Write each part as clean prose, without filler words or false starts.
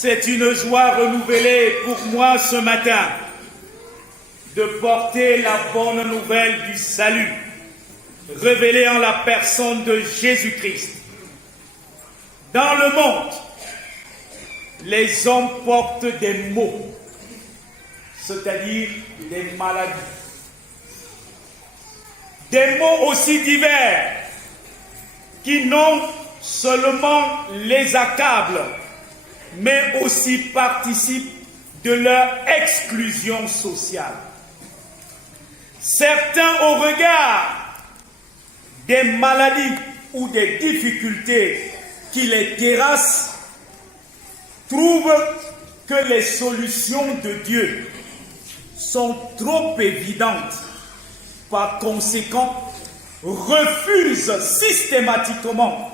C'est une joie renouvelée pour moi ce matin de porter la bonne nouvelle du salut, révélée en la personne de Jésus-Christ. Dans le monde, les hommes portent des maux, c'est-à-dire des maladies. Des maux aussi divers qui non seulement les accablent, mais aussi participent de leur exclusion sociale. Certains, au regard des maladies ou des difficultés qui les terrassent, trouvent que les solutions de Dieu sont trop évidentes. Par conséquent, refusent systématiquement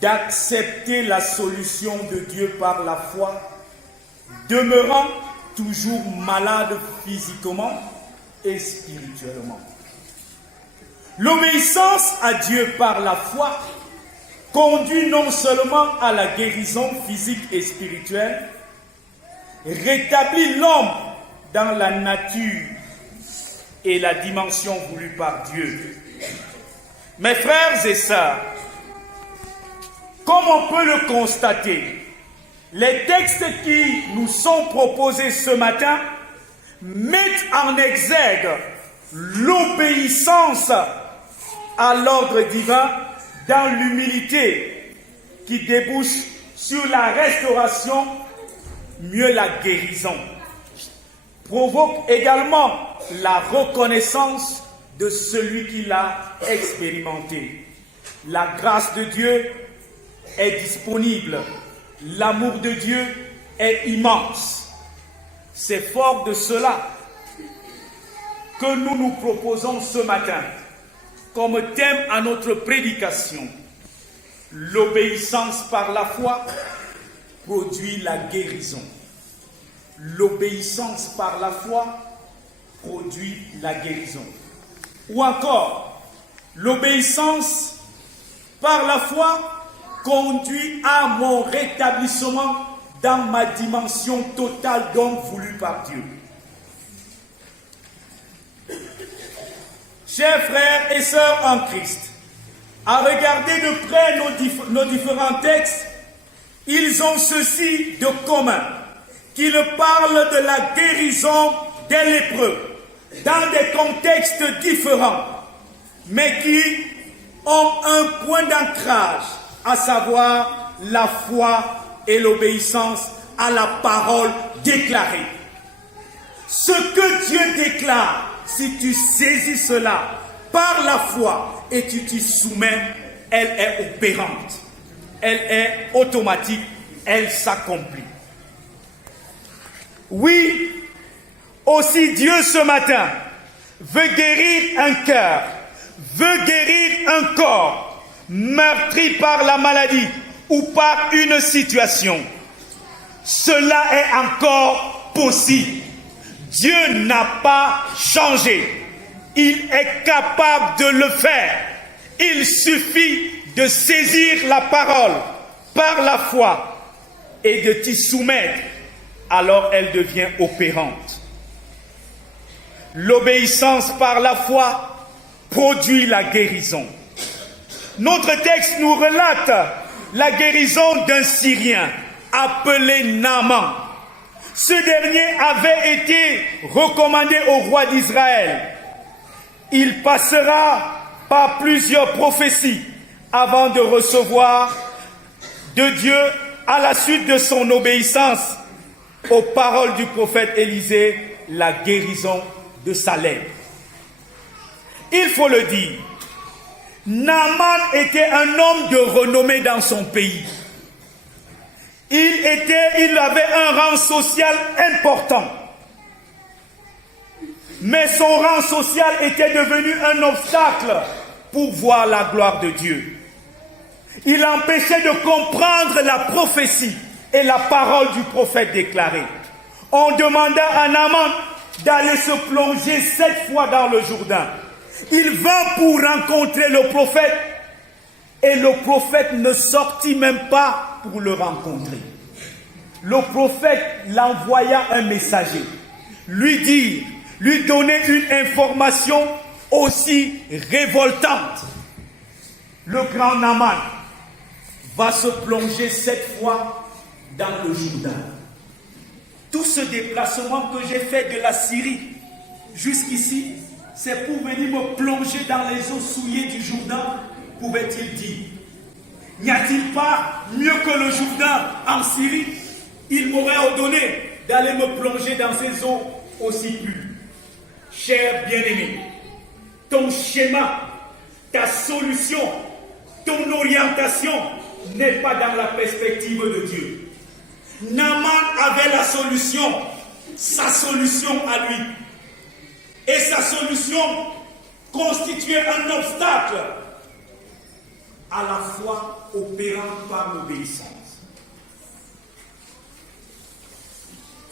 d'accepter la solution de Dieu par la foi, demeurant toujours malades physiquement et spirituellement. L'obéissance à Dieu par la foi conduit non seulement à la guérison physique et spirituelle, rétablit l'homme dans la nature et la dimension voulue par Dieu. Mes frères et sœurs, comme on peut le constater, les textes qui nous sont proposés ce matin mettent en exergue l'obéissance à l'ordre divin dans l'humilité qui débouche sur la restauration, mieux la guérison. Provoque également la reconnaissance de celui qui l'a expérimenté. La grâce de Dieu est disponible. L'amour de Dieu est immense. C'est fort de cela que nous nous proposons ce matin comme thème à notre prédication. L'obéissance par la foi produit la guérison. L'obéissance par la foi produit la guérison. Ou encore, l'obéissance par la foi conduit à mon rétablissement dans ma dimension totale d'homme voulu par Dieu. Chers frères et sœurs en Christ, à regarder de près nos différents textes, ils ont ceci de commun, qu'ils parlent de la guérison des lépreux dans des contextes différents, mais qui ont un point d'ancrage, à savoir la foi et l'obéissance à la parole déclarée. Ce que Dieu déclare, si tu saisis cela par la foi et tu t'y soumets, elle est opérante, elle est automatique, elle s'accomplit. Oui, aussi Dieu ce matin veut guérir un cœur, veut guérir un corps meurtri par la maladie ou par une situation. Cela est encore possible. Dieu n'a pas changé. Il est capable de le faire. Il suffit de saisir la parole par la foi et de t'y soumettre. Alors elle devient opérante. L'obéissance par la foi produit la guérison. Notre texte nous relate la guérison d'un Syrien appelé Naaman. Ce dernier avait été recommandé au roi d'Israël. Il passera par plusieurs prophéties avant de recevoir de Dieu, à la suite de son obéissance aux paroles du prophète Élisée, la guérison de sa lèpre. Il faut le dire, Naaman était un homme de renommée dans son pays. Il avait un rang social important. Mais son rang social était devenu un obstacle pour voir la gloire de Dieu. Il empêchait de comprendre la prophétie et la parole du prophète déclarée. On demanda à Naaman d'aller se plonger 7 fois dans le Jourdain. Il vint pour rencontrer le prophète et le prophète ne sortit même pas pour le rencontrer. le prophète l'envoya un messager, lui donner une information aussi révoltante. Le grand Naaman va se plonger 7 fois dans le Jourdain. Tout ce déplacement que j'ai fait de la Syrie jusqu'ici, c'est pour venir me plonger dans les eaux souillées du Jourdain, pouvait-il dire. N'y a-t-il pas mieux que le Jourdain en Syrie? Il m'aurait ordonné d'aller me plonger dans ces eaux aussi pures. Cher bien-aimé, ton schéma, ta solution, ton orientation n'est pas dans la perspective de Dieu. Naaman avait la solution, sa solution à lui. Et sa solution constituait un obstacle à la fois opérant par l'obéissance.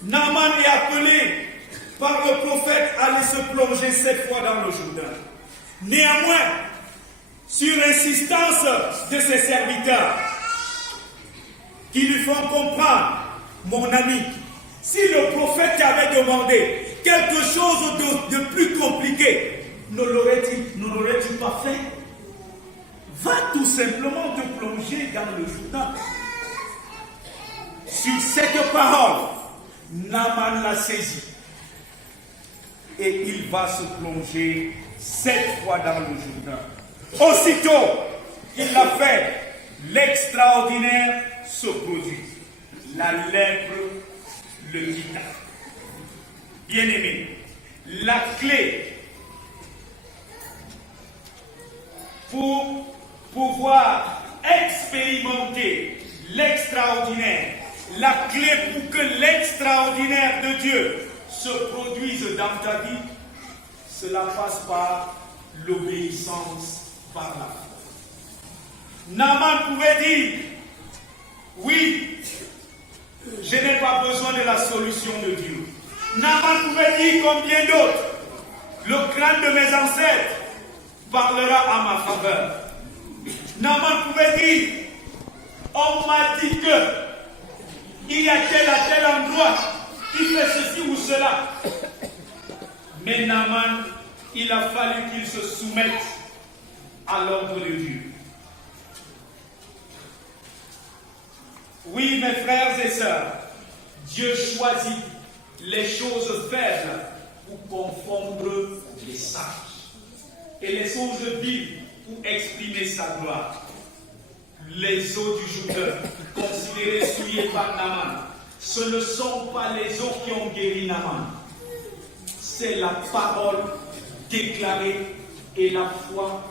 Naaman est appelé par le prophète à aller se plonger 7 fois dans le Jourdain. Néanmoins, sur insistance de ses serviteurs, qui lui font comprendre, mon ami, si le prophète t'avait demandé quelque chose de plus compliqué, ne l'aurait-il pas fait? Va tout simplement te plonger dans le Jourdain. Sur cette parole, Naaman l'a saisi. Et il va se plonger 7 fois dans le Jourdain. Aussitôt, il l'a fait, l'extraordinaire se produit. La lèpre le quitta. Bien-aimé, la clé pour pouvoir expérimenter l'extraordinaire, la clé pour que l'extraordinaire de Dieu se produise dans ta vie, cela passe par l'obéissance par la foi. Naaman pouvait dire, oui, je n'ai pas besoin de la solution de Dieu. Naaman pouvait dire comme bien d'autres, le crâne de mes ancêtres parlera à ma faveur. Naaman pouvait dire, on m'a dit que il y a tel à tel endroit qui fait ceci ou cela. Mais Naaman, il a fallu qu'il se soumette à l'ordre de Dieu. Oui, mes frères et sœurs, Dieu choisit les choses faibles pour confondre les sages et les choses vives pour exprimer sa gloire. Les eaux du Jourdain, considérées souillées par Naaman, ce ne sont pas les eaux qui ont guéri Naaman. C'est la parole déclarée et la foi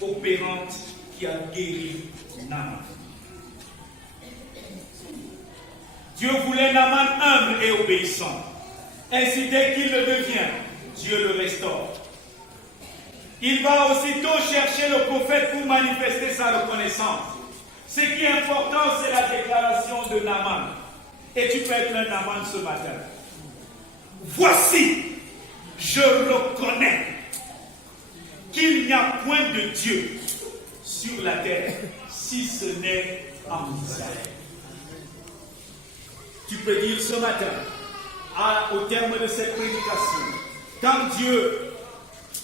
opérante qui a guéri Naaman. Dieu voulait Naaman humble et obéissant. Ainsi, dès qu'il le devient, Dieu le restaure. Il va aussitôt chercher le prophète pour manifester sa reconnaissance. Ce qui est important, c'est la déclaration de Naaman. Et tu peux être un Naaman ce matin. Voici, je reconnais qu'il n'y a point de Dieu sur la terre, si ce n'est en Israël. Tu peux dire ce matin, au terme de cette prédication, quand Dieu,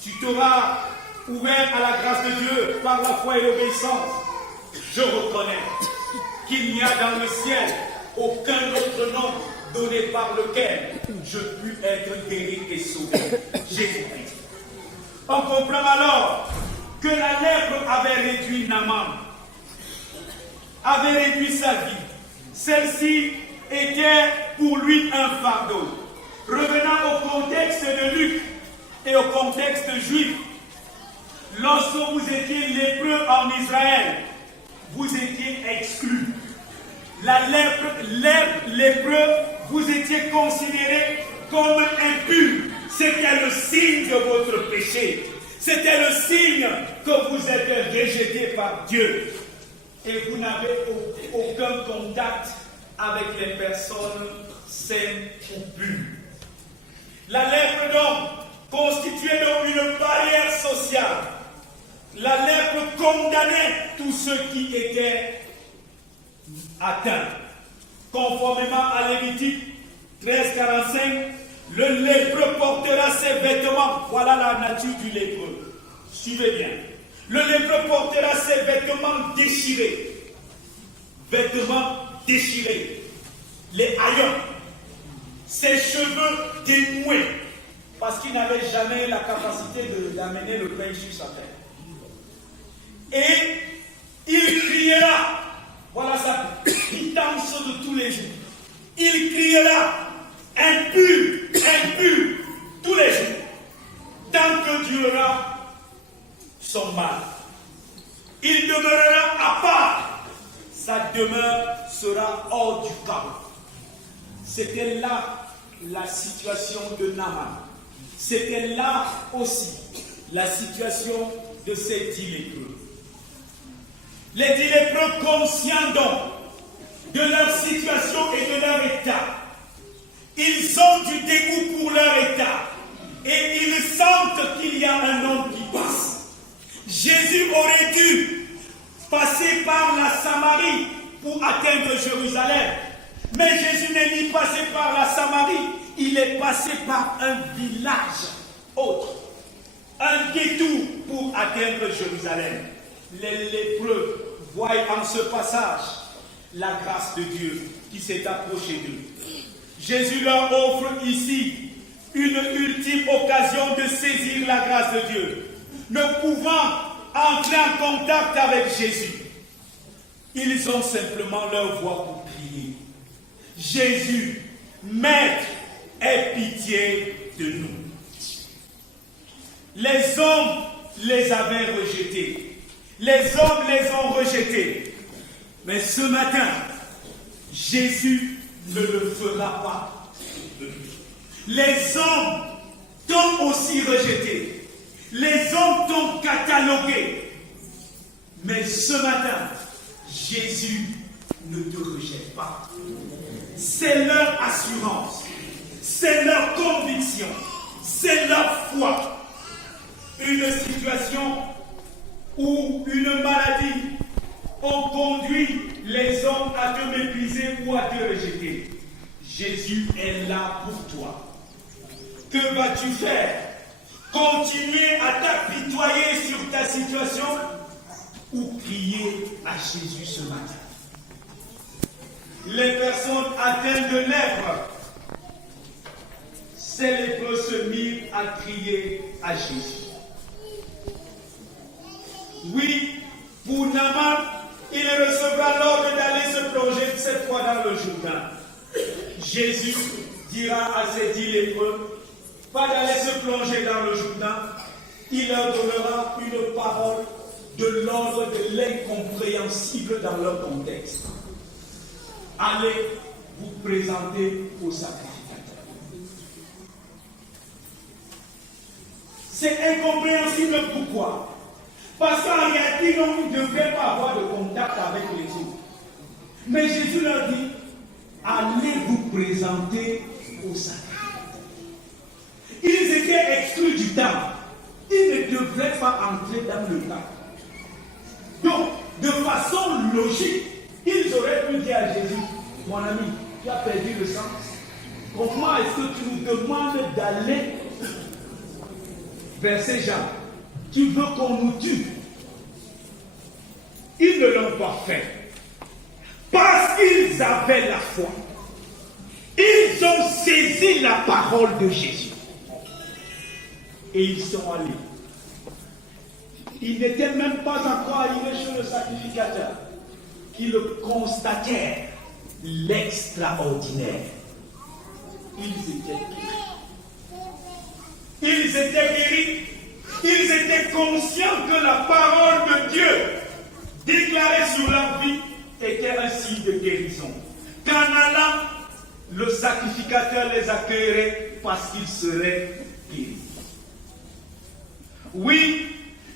tu t'auras ouvert à la grâce de Dieu par la foi et l'obéissance, je reconnais qu'il n'y a dans le ciel aucun autre nom donné par lequel je puis être guéri et sauvé. Jésus-Christ. On comprend alors que la lèpre avait réduit Naaman, avait réduit sa vie. Celle-ci était pour lui un fardeau. Revenant au contexte de Luc et au contexte juif, lorsque vous étiez lépreux en Israël, vous étiez exclus. La lépreux, vous étiez considéré comme impur. C'était le signe de votre péché. C'était le signe que vous êtes rejeté par Dieu. Et vous n'avez aucun contact avec les personnes saines ou pures. La lèpre donc constituait donc une barrière sociale. La lèpre condamnait tous ceux qui étaient atteints. conformément à Lévitique 13:45, le lépreux portera ses vêtements. Voilà la nature du lépreux. Suivez bien. Le lépreux portera ses vêtements déchirés. Vêtements déchirés. Les haillons. Ses cheveux dénoués. Parce qu'il n'avait jamais la capacité d'amener le pain sur sa tête. Et il criera. Voilà sa pitance de tous les jours. Il criera impur, impur, tous les jours. Tant que durera son mal. Il demeurera à part. Sa demeure sera hors du camp. C'était là la situation de Naaman. C'était là aussi la situation de ces 10 lépreux. Les 10 lépreux, conscients donc de leur situation et de leur état, ils ont du dégoût pour leur état et ils sentent qu'il y a un homme qui passe. Jésus aurait dû passer par la Samarie pour atteindre Jérusalem. Mais Jésus n'est ni passé par la Samarie, il est passé par un village autre, un détour pour atteindre Jérusalem. Les lépreux voient en ce passage la grâce de Dieu qui s'est approchée d'eux. Jésus leur offre ici une ultime occasion de saisir la grâce de Dieu. Ne pouvant entrer en contact avec Jésus, ils ont simplement leur voix pour crier. Jésus, Maître, aie pitié de nous. Les hommes les avaient rejetés. Les hommes les ont rejetés. Mais ce matin, Jésus ne le fera pas. Les hommes t'ont aussi rejeté. Les hommes t'ont catalogué. Mais ce matin, Jésus ne te rejette pas. C'est leur assurance. C'est leur conviction. C'est leur foi. Une situation ou une maladie ont conduit les hommes à te mépriser ou à te rejeter. Jésus est là pour toi. Que vas-tu faire? Continuer à t'apitoyer sur ta situation ou crier à Jésus ce matin? Les personnes atteintes de lèpre, ces lépreux se mirent à crier à Jésus. Oui, pour Naaman, il recevra l'ordre d'aller se plonger cette fois dans le Jourdain. Jésus dira à ces 10 lépreux, pas d'aller se plonger dans le Jourdain, il leur donnera une parole de l'ordre de l'incompréhensible dans leur contexte. Allez vous présenter au sacrificateur. C'est incompréhensible pourquoi? Parce qu'en réalité, ils ne devraient pas avoir de contact avec les autres. Mais Jésus leur dit, allez vous présenter au sacrificateur. Ils étaient exclus du temple. Ils ne devraient pas entrer dans le temple. Donc, de façon logique, ils auraient pu dire à Jésus, mon ami, tu as perdu le sens. Comment est-ce que tu nous demandes d'aller vers ces gens? Tu veux qu'on nous tue? Ils ne l'ont pas fait. Parce qu'ils avaient la foi. Ils ont saisi la parole de Jésus. Et ils sont allés. Ils n'étaient même pas encore arrivés chez le sacrificateur. Qu'ils constatèrent l'extraordinaire. Ils étaient guéris. Ils étaient guéris. Ils étaient conscients que la parole de Dieu déclarée sur leur vie était un signe de guérison. Qu'en allant, le sacrificateur les accueillerait parce qu'ils seraient guéris. Oui,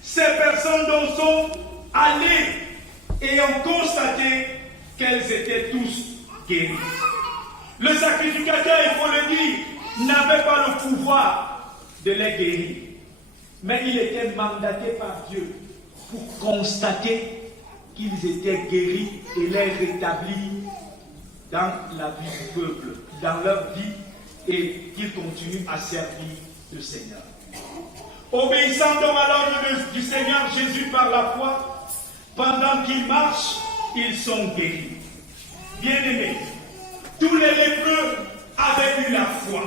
ces personnes dont sont allées et ont constaté qu'elles étaient tous guéries. Le sacrificateur, il faut le dire, n'avait pas le pouvoir de les guérir. Mais il était mandaté par Dieu pour constater qu'ils étaient guéris et les rétablir dans la vie du peuple, dans leur vie, et qu'ils continuent à servir le Seigneur. Obéissant donc à l'ordre du Seigneur Jésus par la foi, pendant qu'ils marchent, ils sont guéris. Bien-aimés, tous les lépreux avaient eu la foi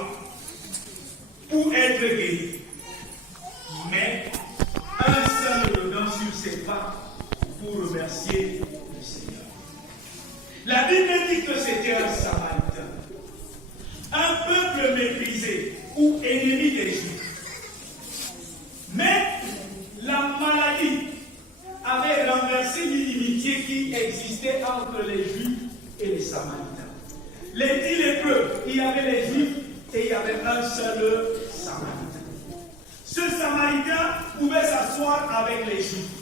pour être guéris. Mais un seul revint sur ses pas pour remercier le Seigneur. La Bible dit que c'était un Samaritain, un peuple méprisé ou ennemi des Juifs. Mais la maladie avait renversé l'inimitié qui existait entre les Juifs et les Samaritains. Les 10 lépreux, il y avait les Juifs et il y avait un seul Samaritain. Ce Samaritain pouvait s'asseoir avec les Juifs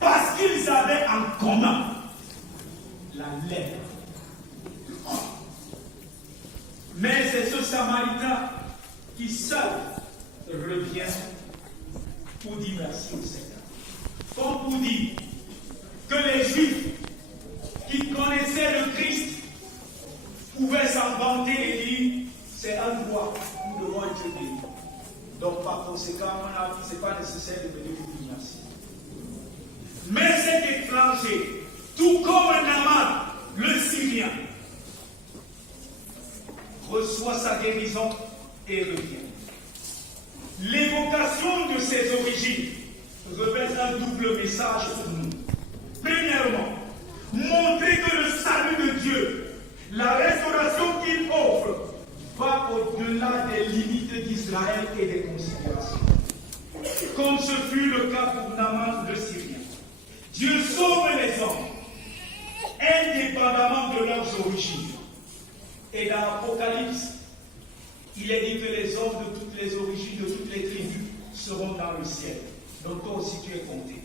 parce qu'ils avaient en commun la lèpre. Mais c'est ce Samaritain qui seul revient pour dire merci au Seigneur. Comme pour dire que les Juifs qui connaissaient le Christ pouvaient s'en vanter et dire c'est un roi, nous devons être bénis. Donc par conséquent, à mon avis, ce n'est pas nécessaire de venir pour dire merci. Mais cet étranger, tout comme Naaman, le Syrien, reçoit sa guérison et revient. L'évocation de ses origines revêt un double message pour nous. Premièrement, montrer que le salut de Dieu, la restauration qu'il offre, va au-delà des limites d'Israël et des considérations. Comme ce fut le cas pour Naaman le Syrien. Dieu sauve les hommes, indépendamment de leurs origines. Et dans l'Apocalypse, il est dit que les hommes de toutes les origines, de toutes les tribus, seront dans le ciel. Donc toi aussi tu es compté.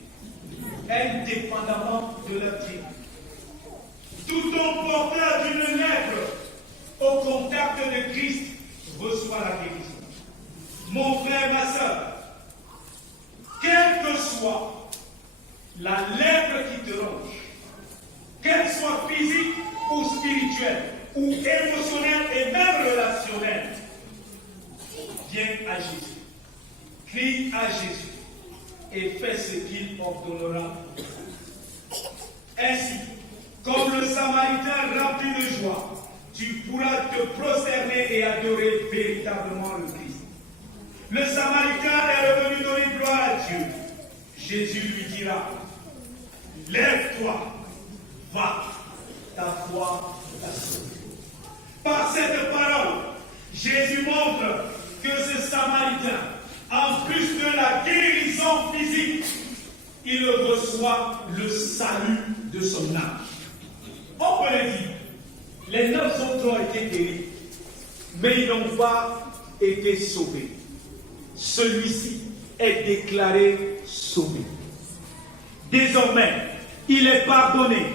Indépendamment de leur tribu. Tout homme porteur d'une lèpre au contact de Christ reçoit la guérison. Mon frère, ma soeur, quelle que soit la lèpre qui te ronge, qu'elle soit physique ou spirituelle, ou émotionnelle et même relationnelle, viens à Jésus, crie à Jésus et fais ce qu'il ordonnera. Ainsi, comme le Samaritain rempli de joie, tu pourras te prosterner et adorer véritablement le Christ. Le Samaritain est revenu donner gloire à Dieu. Jésus lui dira, lève-toi, va, ta foi t'a sauvé. Par cette parole, Jésus montre que ce Samaritain, en plus de la guérison physique, il reçoit le salut de son âme. On peut le dire, les 9 autres ont été guéris, mais ils n'ont pas été sauvés. Celui-ci est déclaré sauvé. Désormais, il est pardonné,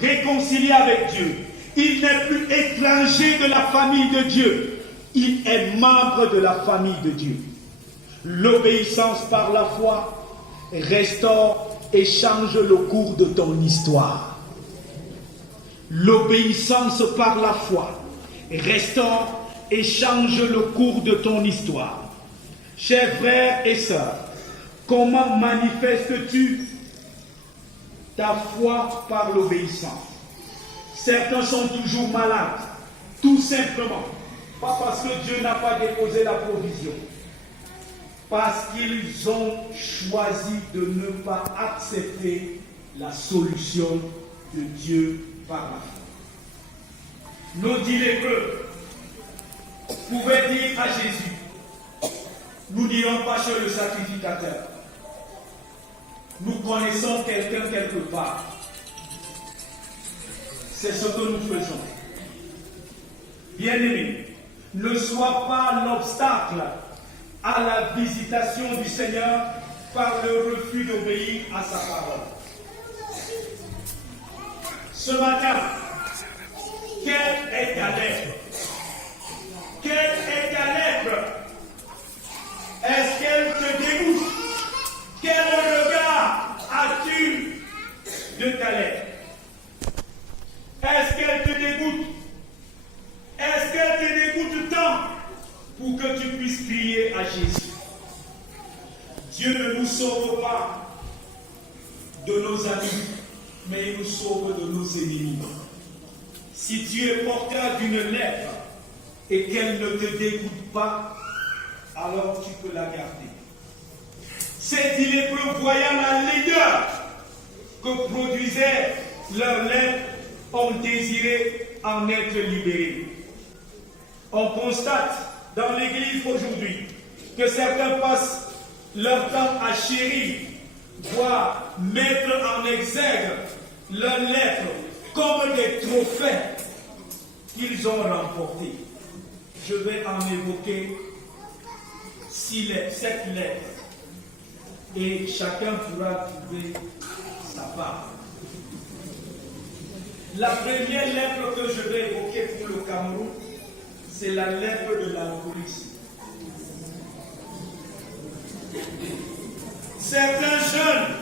réconcilié avec Dieu. Il n'est plus étranger de la famille de Dieu. Il est membre de la famille de Dieu. L'obéissance par la foi restaure et change le cours de ton histoire. L'obéissance par la foi restaure et change le cours de ton histoire. Chers frères et sœurs, comment manifestes-tu ta foi par l'obéissance? Certains sont toujours malades, tout simplement, pas parce que Dieu n'a pas déposé la provision, parce qu'ils ont choisi de ne pas accepter la solution de Dieu par la foi. Nos 10 lépreux pouvaient dire à Jésus, nous n'irons pas chez le sacrificateur. Nous connaissons quelqu'un quelque part. C'est ce que nous faisons. Bien-aimés, ne sois pas l'obstacle à la visitation du Seigneur par le refus d'obéir à sa parole. Ce matin, quelle est ta lèpre? Quelle est ta lèpre? Est-ce qu'elle te dégoûte? Quel regard as-tu de ta lèpre? Est-ce qu'elle te dégoûte sauve pas de nos amis, mais il nous sauve de nos ennemis. Si tu es porteur d'une lèpre et qu'elle ne te dégoûte pas, alors tu peux la garder. Ces 10 lépreux, voyant la laideur que produisait leur lèpre, ont désiré en être libérés. On constate dans l'Église aujourd'hui que certains passent leur temps à chérir, voire mettre en exergue leur lèpre comme des trophées qu'ils ont remportés. Je vais en évoquer 7 lèpres et chacun pourra trouver sa part. La première lèpre que je vais évoquer pour le Cameroun, c'est la lèpre de l'alcoolisme. Certains jeunes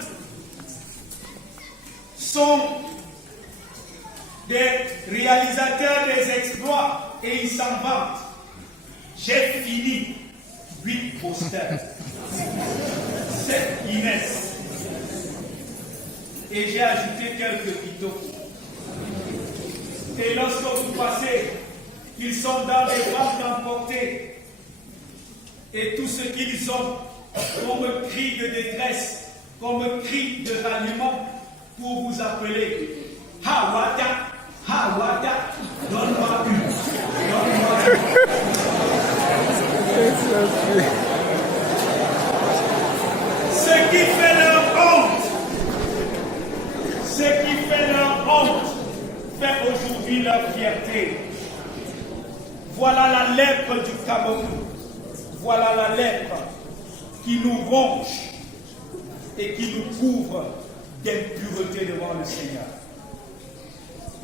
sont des réalisateurs des exploits et ils s'en vantent. J'ai fini 8 posters, 7 Inès et j'ai ajouté quelques pitots. Et lorsque vous passez, ils sont dans des ventes d'emporter. Et tout ce qu'ils ont comme cri de détresse, comme cri de ralliement pour vous appeler. Hawada, Hawada, donne-moi une, donne-moi une. Ce qui fait leur honte, fait aujourd'hui leur fierté. Voilà la lèpre du Cameroun. Voilà la lèpre qui nous ronge et qui nous couvre d'impureté devant le Seigneur.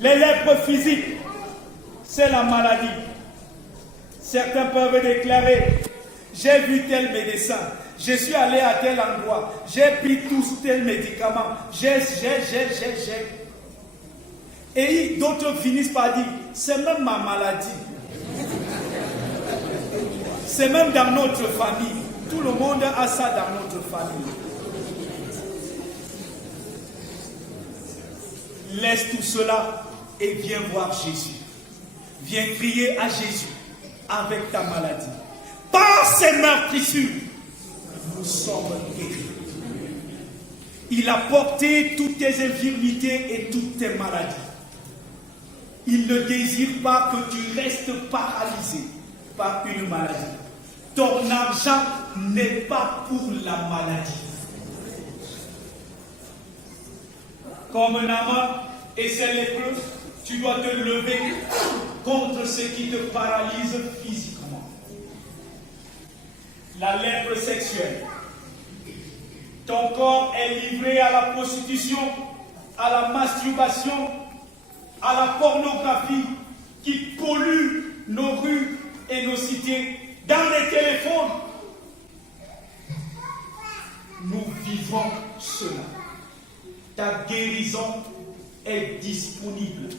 Les lèpres physiques, c'est la maladie. Certains peuvent déclarer, j'ai vu tel médecin, je suis allé à tel endroit, j'ai pris tous tel médicament, j'ai. Et d'autres finissent par dire, c'est même ma maladie. C'est même dans notre famille. Tout le monde a ça dans notre famille. Laisse tout cela et viens voir Jésus. Viens crier à Jésus avec ta maladie. Par ses meurtrissures, nous sommes guéris. Il a porté toutes tes infirmités et toutes tes maladies. Il ne désire pas que tu restes paralysé par une maladie. Ton argent n'est pas pour la maladie. Comme Naaman et ses lépreux, tu dois te lever contre ce qui te paralyse physiquement. La lèpre sexuelle. Ton corps est livré à la prostitution, à la masturbation, à la pornographie qui pollue nos rues et nos cités. Dans les téléphones, nous vivons cela. Ta guérison est disponible.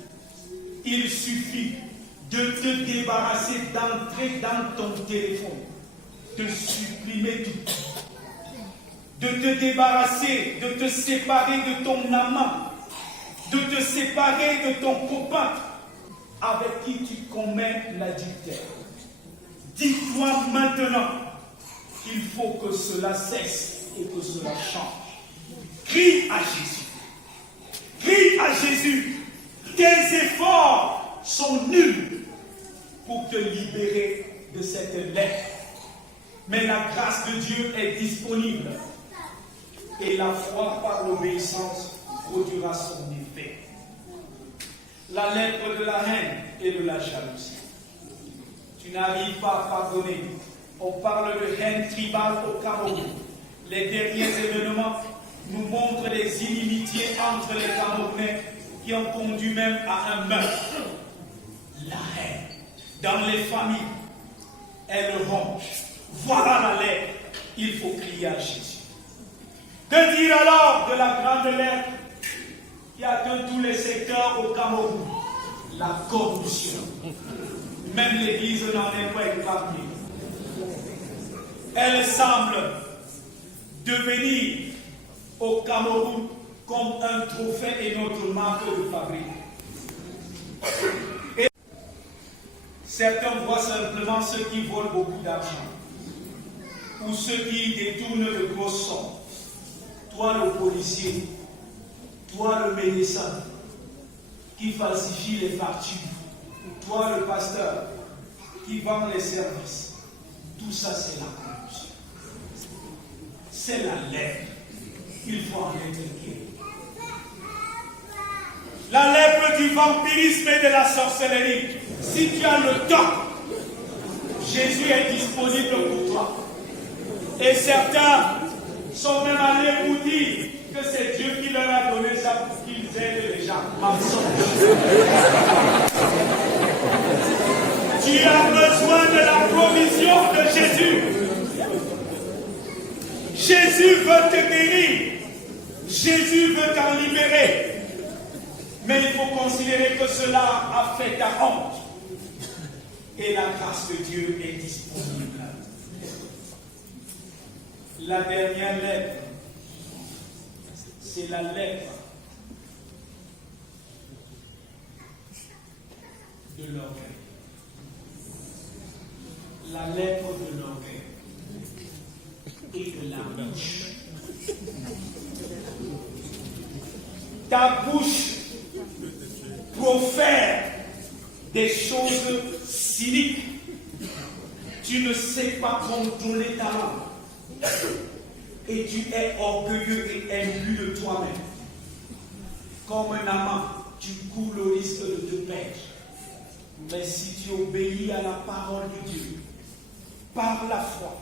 Il suffit de te débarrasser, d'entrer dans ton téléphone, de supprimer tout, de te débarrasser, de te séparer de ton amant, de te séparer de ton copain avec qui tu commets l'adultère. Dis-toi maintenant qu'il faut que cela cesse et que cela change. Crie à Jésus. Crie à Jésus. Tes efforts sont nuls pour te libérer de cette lèpre. Mais la grâce de Dieu est disponible. Et la foi par l'obéissance produira son effet. La lèpre de la haine et de la jalousie. Tu n'arrives pas à pardonner. On parle de haine tribale au Cameroun. Les derniers événements nous montrent les inimitiés entre les Camerounais qui ont conduit même à un meurtre. La haine dans les familles, elle ronge. Voilà la lèpre. Il faut crier à Jésus. Que dire alors de la grande lèpre qui atteint tous les secteurs au Cameroun? La corruption. Même l'Église n'en est pas épargnée. Elle semble devenir au Cameroun comme un trophée et notre marque de fabrique. Et certains voient simplement ceux qui volent beaucoup d'argent ou ceux qui détournent de grosses sommes. Toi le policier, toi le médecin qui falsifie les factures, toi le pasteur qui vend les services, tout ça c'est la corruption. C'est la lèpre. Il faut en être inquiet. La lèpre du vampirisme et de la sorcellerie. Si tu as le temps, Jésus est disponible pour toi. Et certains sont même allés vous dire que c'est Dieu qui leur a donné ça pour qu'ils aident les gens. Mensonge. Tu as besoin de la provision de Jésus. Jésus veut te guérir. Jésus veut t'en libérer. Mais il faut considérer que cela a fait ta honte. Et la grâce de Dieu est disponible. La dernière lèpre, c'est la lèpre de l'orgueil. La lèpre de l'orgueil et de la bouche. Ta bouche profère des choses cyniques. Tu ne sais pas contrôler ta langue. Et tu es orgueilleux et imbu de toi-même. Comme un amant, tu cours le risque de te perdre. Mais si tu obéis à la parole de Dieu, par la foi,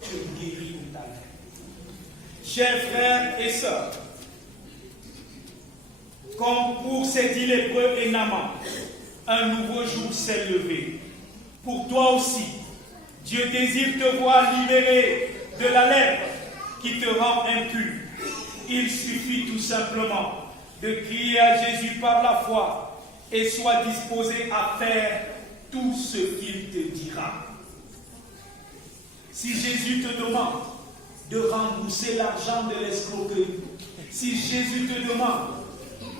tu es guéri de ta vie. Chers frères et sœurs, comme pour ces 10 lépreux et Naaman, un nouveau jour s'est levé. Pour toi aussi, Dieu désire te voir libéré de la lèpre qui te rend impur. Il suffit tout simplement de crier à Jésus par la foi et sois disposé à faire tout ce qu'il te dira. Si Jésus te demande de rembourser l'argent de l'escroquerie, si Jésus te demande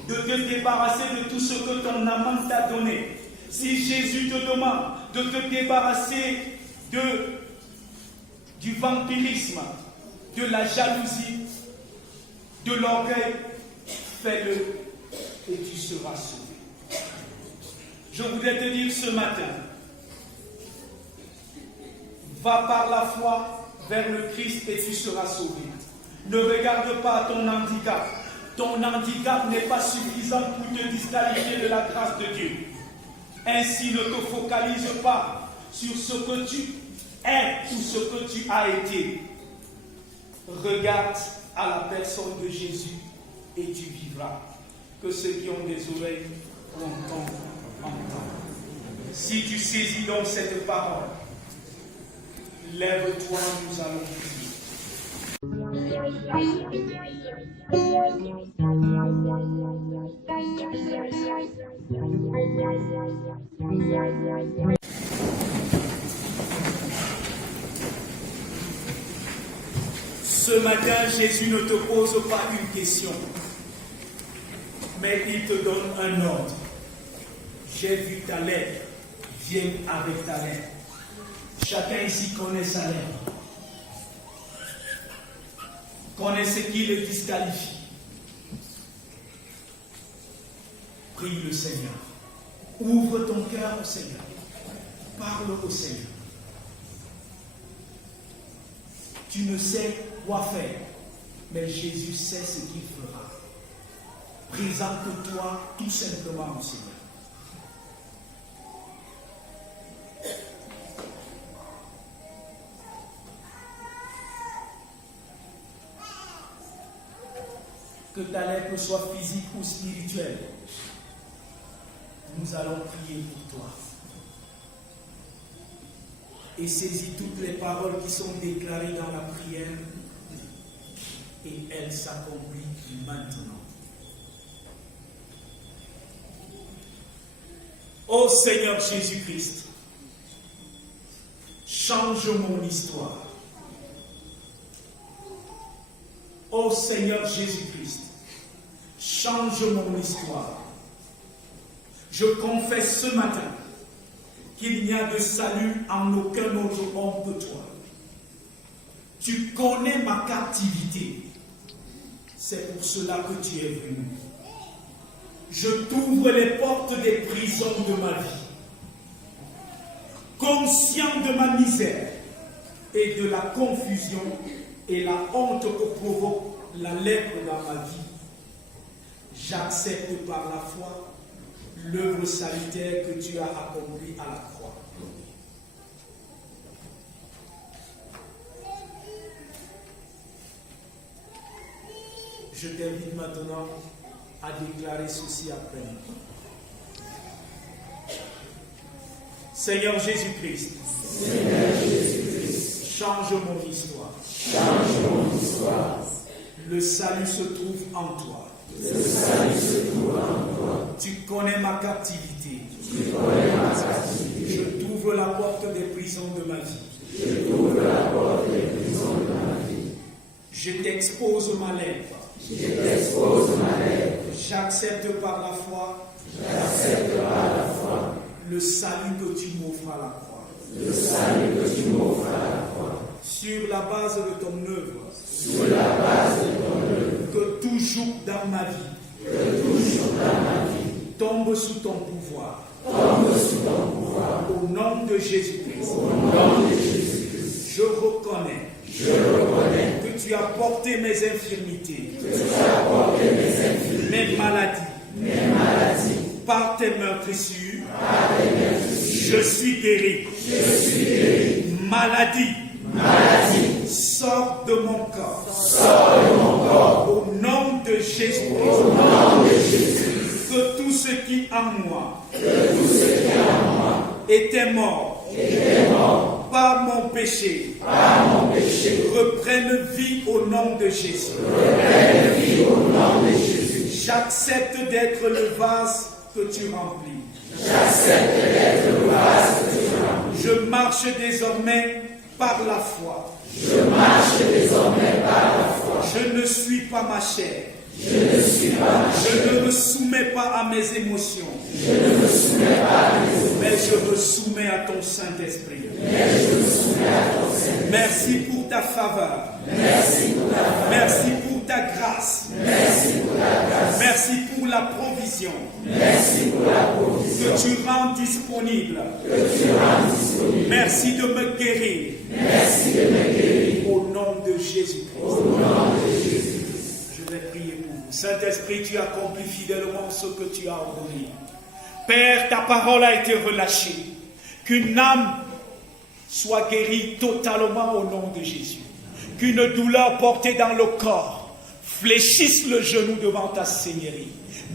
de te débarrasser de tout ce que ton amant t'a donné, si Jésus te demande de te débarrasser du vampirisme, de la jalousie, de l'orgueil, fais-le et tu seras sauvé. Je voudrais te dire ce matin, va par la foi vers le Christ et tu seras sauvé. Ne regarde pas ton handicap. Ton handicap n'est pas suffisant pour te disqualifier de la grâce de Dieu. Ainsi, ne te focalise pas sur ce que tu es ou ce que tu as été. Regarde à la personne de Jésus et tu vivras. Que ceux qui ont des oreilles entendent. Si tu saisis donc cette parole, lève-toi, nous allons prier. Ce matin, Jésus ne te pose pas une question, mais il te donne un ordre. J'ai vu ta lèpre, viens avec ta lèpre. Chacun ici connaît sa lèpre. Connaît ce qui le disqualifie. Prie le Seigneur. Ouvre ton cœur au Seigneur. Parle au Seigneur. Tu ne sais quoi faire, mais Jésus sait ce qu'il fera. Présente-toi tout simplement au Seigneur. Que ta lèpre soit physique ou spirituelle, nous allons prier pour toi. Et saisis toutes les paroles qui sont déclarées dans la prière et elles s'accomplissent maintenant. Ô Seigneur Jésus-Christ, change mon histoire. Ô Seigneur Jésus-Christ, change mon histoire. Je confesse ce matin qu'il n'y a de salut en aucun autre homme que toi. Tu connais ma captivité. C'est pour cela que tu es venu. Je t'ouvre les portes des prisons de ma vie. Conscient de ma misère et de la confusion et la honte que provoque la lèpre dans ma vie, j'accepte par la foi l'œuvre salutaire que tu as accomplie à la croix. Je t'invite maintenant à déclarer ceci après moi. Seigneur Jésus-Christ, change mon histoire. Le salut se trouve en toi. Tu connais ma captivité. Je t'ouvre la porte des prisons de ma vie. Je t'expose ma lèvre. J'accepte par la foi le salut que tu m'offres à la croix. Sur la base de ton œuvre, que tout joug dans ma vie tombe sous ton pouvoir. Au nom de Jésus-Christ. Je reconnais que tu as porté mes infirmités, mes maladies. Par tes meurtrissures, je suis guéri. Maladie, sors de mon corps. Au nom de Jésus-Christ. Que tout ce qui en moi était mort par mon péché, reprenne vie au nom de Jésus. J'accepte d'être le vase que tu remplis. Je marche désormais par la foi. Je ne suis pas ma chair. Je ne me soumets pas à mes émotions. Mais je me soumets à ton Saint-Esprit. Merci pour ta faveur. Merci pour ta grâce. Merci pour la provision. Que tu rends disponible. Merci de me guérir. Au nom de Jésus-Christ. Je vais prier pour vous. Saint-Esprit, tu accomplis fidèlement ce que tu as ordonné. Père, ta parole a été relâchée. Qu'une âme soit guérie totalement au nom de Jésus. Qu'une douleur portée dans le corps fléchisse le genou devant ta Seigneurie.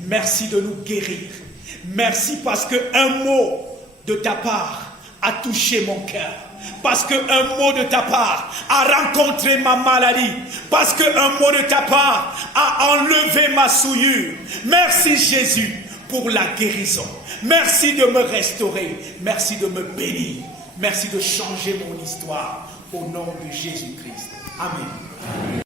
Merci de nous guérir. Merci parce qu'un mot de ta part a touché mon cœur. Parce qu'un mot de ta part a rencontré ma maladie. Parce qu'un mot de ta part a enlevé ma souillure. Merci Jésus pour la guérison. Merci de me restaurer. Merci de me bénir. Merci de changer mon histoire. Au nom de Jésus-Christ. Amen.